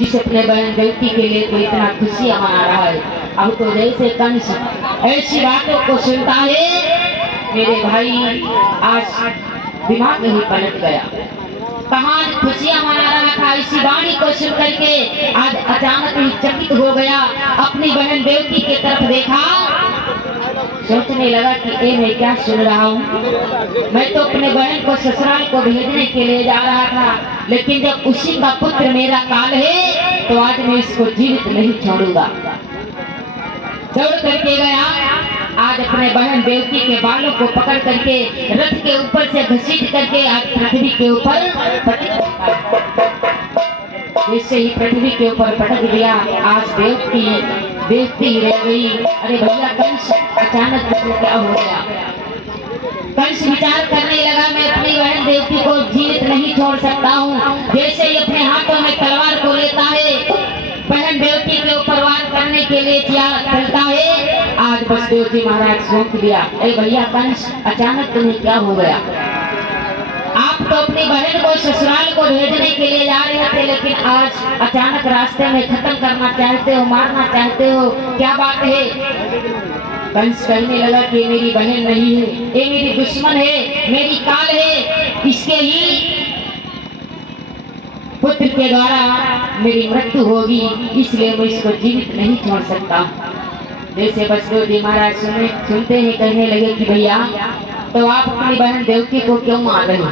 जिस अपने बहन बेटी के लिए कोई इतना खुशियां मना रहा है, अब तो जैसे कंस ऐसी बातों को सुनता है मेरे भाई आज दिमाग ही पलट गया। कहाँ खुशियां मना रहा था, इसी वाणी को सुन करके आज अचानक ही चकित हो गया। अपनी बहन देवकी की तरफ देखा, सोचने लगा कि ए मैं क्या सुन रहा हूँ। मैं तो अपने बहन को ससुराल को भेजने के लिए जा रहा था, लेकिन जब उसी का पुत्र मेरा काल है तो आज मैं इसको जीवित नहीं छोड़ूंगा। दौड़ करके गया, आज अपने बहन देवकी के बालों को पकड़ करके रथ के ऊपर से घसीट करके आज पृथ्वी के ऊपर जैसे ही पृथ्वी के ऊपर पटक दिया, आज देवकी देखती रह गई। अरे भैया कंस अचानक क्या हो गया। कंस विचार करने लगा मैं अपनी बहन देवकी को जीवित नहीं छोड़ सकता हूँ। जैसे ही अपने हाथों में तलवार को लेता है, बहन देवकी के ऊपर वार करने के लिए चलता है, आज बसदेव जी महाराज सोच दिया। अरे भैया कंस अचानक तुम्हें क्या हो गया। आप तो अपनी बहन को ससुराल को भेजने के लिए जा रहे थे, लेकिन आज अचानक रास्ते में खत्म करना चाहते हो, मारना चाहते हो, क्या बात है। कंस कहने लगा कि मेरी बहन नहीं है, ये मेरी दुश्मन है, मेरी काल है, इसके ही पुत्र के द्वारा मेरी मृत्यु होगी, इसलिए मैं इसको जीवित नहीं छोड़ सकता। जैसे बसदेव जी महाराज सुनते ही कहने लगे कि भैया तो आप अपनी बहन देवकी को क्यों मार रहे हो।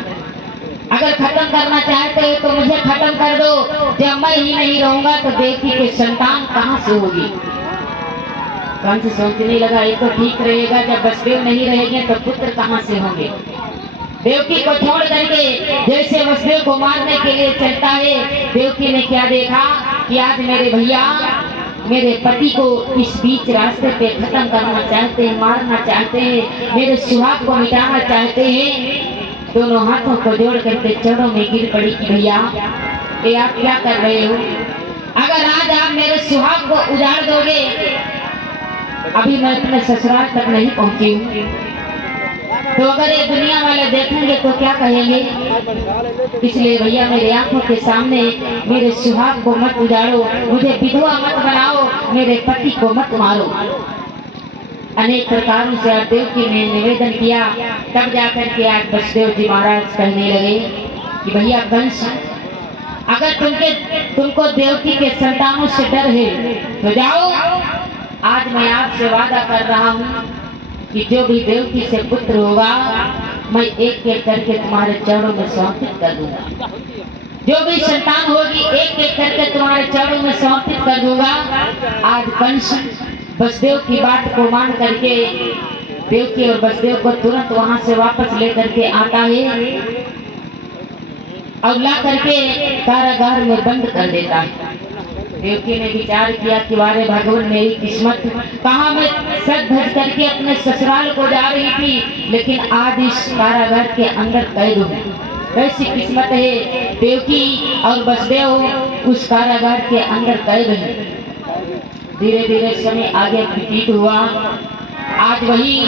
अगर खत्म करना चाहते हो तो मुझे खत्म कर दो। जब मैं ही नहीं रहूंगा तो देवकी के संतान कहाँ से होगी। कंस सोचने लगा ये तो ठीक रहेगा, जब बसदेव नहीं रहेंगे तो पुत्र कहाँ से होंगे। देवकी को छोड़ करके जैसे बसदेव को मारने के लिए चलता है, देवकी ने क्या देखा कि आज मेरे भैया मेरे पति को इस बीच रास्ते पे खत्म करना चाहते हैं, मारना चाहते हैं, मेरे सुहाग को मिटाना चाहते हैं। दोनों हाथों को जोड़ करके चरणों में गिर पड़ी कि भैया ये आप क्या कर रहे हो। अगर आज आप मेरे सुहाग को उजाड़ दोगे, अभी मैं अपने ससुराल तक नहीं पहुंची हूँ, तो अगर ये दुनिया वाले देखेंगे तो क्या कहेंगे। इसलिए भैया मेरे आंखों के सामने मेरे सुहाग को मत उजाड़ो, मुझे विधवा मत बनाओ, मेरे पति को मत मारो। अनेक प्रकारों से देवकी ने निवेदन किया, तब जाकर के आज बसदेव जी महाराज कहने लगे कि भैया कंस अगर तुमको देवकी के संतानों से डर है तो जाओ। आज मैं आपसे वादा कर रहा हूँ कि जो भी देवकी से पुत्र होगा मैं एक एक करके तुम्हारे चरणों में समर्पित कर दूंगा। जो भी संतान होगी एक एक करके तुम्हारे चरणों में समर्पित कर दूंगा। आज कंस बसदेव की बात को मान करके देवकी और बसदेव को तुरंत वहां से वापस लेकर के आता है और ला करके कारागार में बंद कर देता है। देवकी ने विचार किया कि वारे भगवान मेरी किस्मत, कहाँ मैं सज धज करके अपने ससुराल को जा रही थी, लेकिन आज इस कारागार के अंदर कैद हूँ। कैसी किस्मत है। देवकी और बसदेव उस कारागार के अंदर कैद है। धीरे धीरे समय आगे व्यतीत हुआ। आज वही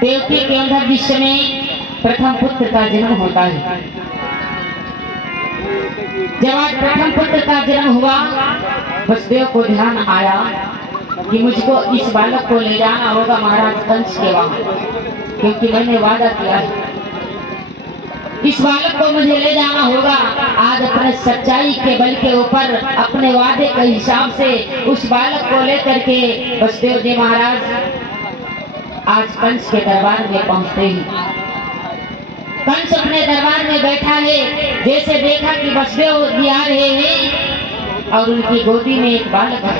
देवकी के अंदर जिस समय प्रथम पुत्र का जन्म होता है, जब आज प्रथम पुत्र का जन्म हुआ, बसदेव को ध्यान आया कि मुझको इस बालक को ले जाना होगा महाराज कंस के वहां, क्योंकि मैंने वादा किया है इस बालक को मुझे ले जाना होगा। आज अपने सच्चाई के बल के ऊपर अपने वादे के हिसाब से उस बालक को लेकर के बसदेव जी महाराज आज कंस के दरबार में पहुंचते हैं। कंस अपने दरबार में बैठा है, जैसे देखा कि बसदेव जी आ रहे हैं और उनकी गोदी में एक बालक है।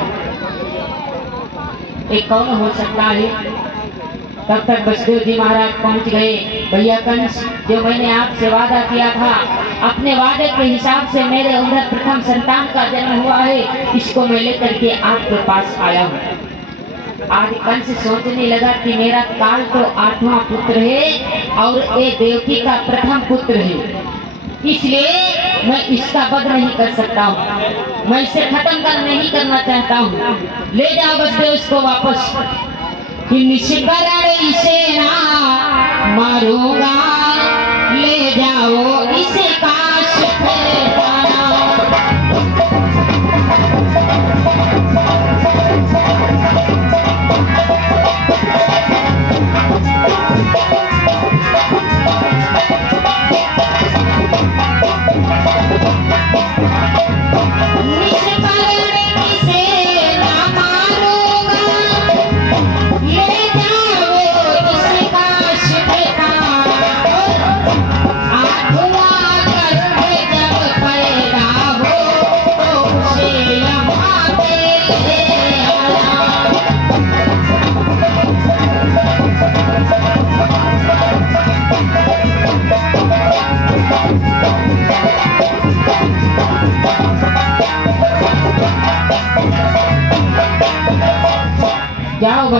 एक कौन हो सकता है। तब तक बसदेव जी महाराज पहुंच गए। भैया कंस जो मैंने आपसे वादा किया था, अपने वादे के हिसाब से मेरे अंदर प्रथम संतान का जन्म हुआ है, इसको मैं लेकर के आपके पास आया हूँ। आज कंस सोचने लगा कि मेरा काल तो 8वां पुत्र है और ये देवकी का प्रथम पुत्र है, इसलिए मैं इसका वध नहीं कर सकता हूँ, मैं इसे खत्म नहीं करना चाहता हूँ। ले जाओ बसदेव इसको वापस। निष्करण इसे ना मारूंगा, ले जाओ इसे काश पे पाना।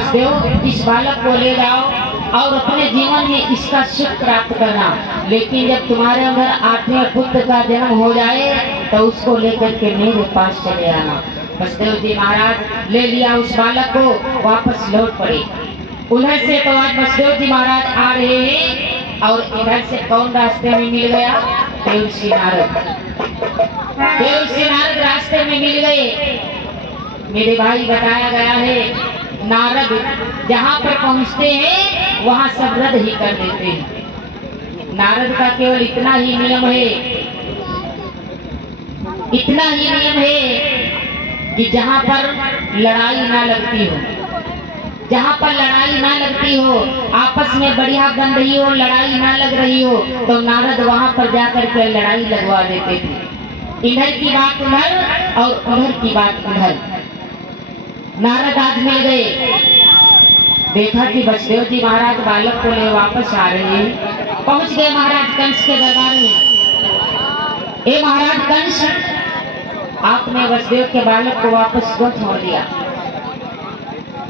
वसुदेव इस बालक को ले जाओ और अपने जीवन में इसका सुख प्राप्त करना, लेकिन जब तुम्हारे अंदर 8वें पुत्र का जन्म हो जाए तो उसको लेकर के मेरे पास चले आना। वसुदेव जी महाराज ले लिया उस बालक को, वापस लौट पड़े। उधर से तो आज वसुदेव जी महाराज आ रहे हैं और इधर से कौन रास्ते में मिल गया? देवर्षि नारद। देवर्षि नारद रास्ते में मिल गए। मेरे भाई बताया गया है नारद जहाँ पर पहुँचते हैं वहाँ सब रद्द ही कर देते हैं। नारद का केवल इतना ही नियम है, इतना ही नियम है कि जहाँ पर लड़ाई ना लगती हो, जहाँ पर लड़ाई ना लगती हो, आपस में बढ़िया बन रही हो, लड़ाई ना लग रही हो, तो नारद वहाँ पर जाकर के लड़ाई लगवा देते थे। इधर की बात उधर और उधर की बात उधर। नारद आज मिल गए, देखा कि वसुदेव जी महाराज बालक को ले वापस आ रहे हैं। पहुंच गए महाराज कंस के दरबार में। ए महाराज कंस, आपने वसुदेव के बालक को वापस क्यों छोड़ दिया?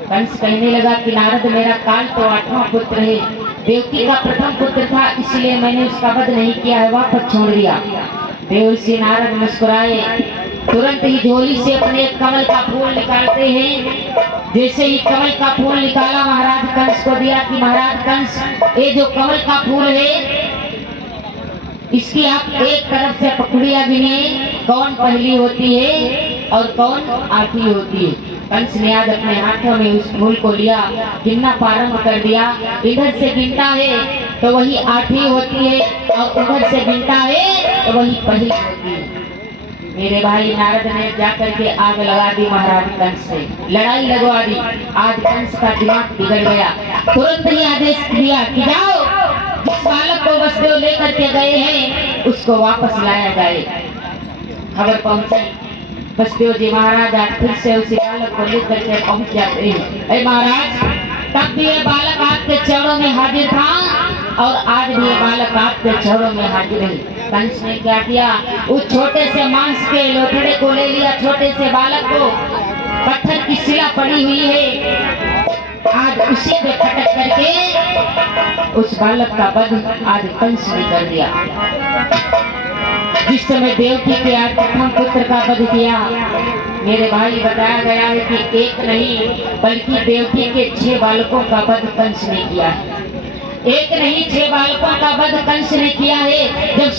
कंस कहने लगा कि नारद मेरा काल तो 8वां पुत्र है, देवकी का प्रथम पुत्र था, इसलिए मैंने उसका वध नहीं किया है, वापस छोड़ दिया। देवर्षि नारद मुस्कुराए, तुरंत ही झोली से अपने कमल का फूल निकालते हैं। जैसे ही कमल का फूल निकाला महाराज कंस को दिया कि महाराज कंस, ये जो कमल का फूल है इसकी आप एक तरफ से पकड़िया गिनिए, कौन पहली होती है और कौन आखिरी होती है। कंस ने आज अपने हाथों में उस फूल को लिया, गिनना प्रारंभ कर दिया। इधर से गिनता है तो वही आठवीं होती है और उधर से गिनता है तो वही पहली होती है। मेरे भाई नारद ने जाकर के आग लगा दी महाराज कंस से, लड़ाई लगवा दी। आज कंस का दिमाग बिगड़ गया, तुरंत ही आदेश दिया कि जाओ, जिस बालक को वसुदेव लेकर के गए हैं उसको वापस लाया जाए। खबर पहुंची, वसुदेव जी महाराज आज फिर से उसी बालक को लेकर के पहुंच जाते हैं। अरे महाराज, तब भी ये बालक आपके चरणों में हाजिर था और आज भी ये बालक आपके चरणों में हाजिर है। कंस ने क्या किया? उस छोटे से मांस के लोथड़े को ले लिया, छोटे से बालक को, पत्थर की शिला पड़ी हुई है, आज उसी पे खटक करके उस बालक का वध आज कंस ने कर दिया। जिस समय देवकी के आज प्रथम पुत्र का वध किया, मेरे भाई बताया गया है कि एक नहीं बल्कि देवकी के 6 बालकों का वध कंस ने किया है। एक नहीं 6 बालकों का वध कंस ने किया है। जब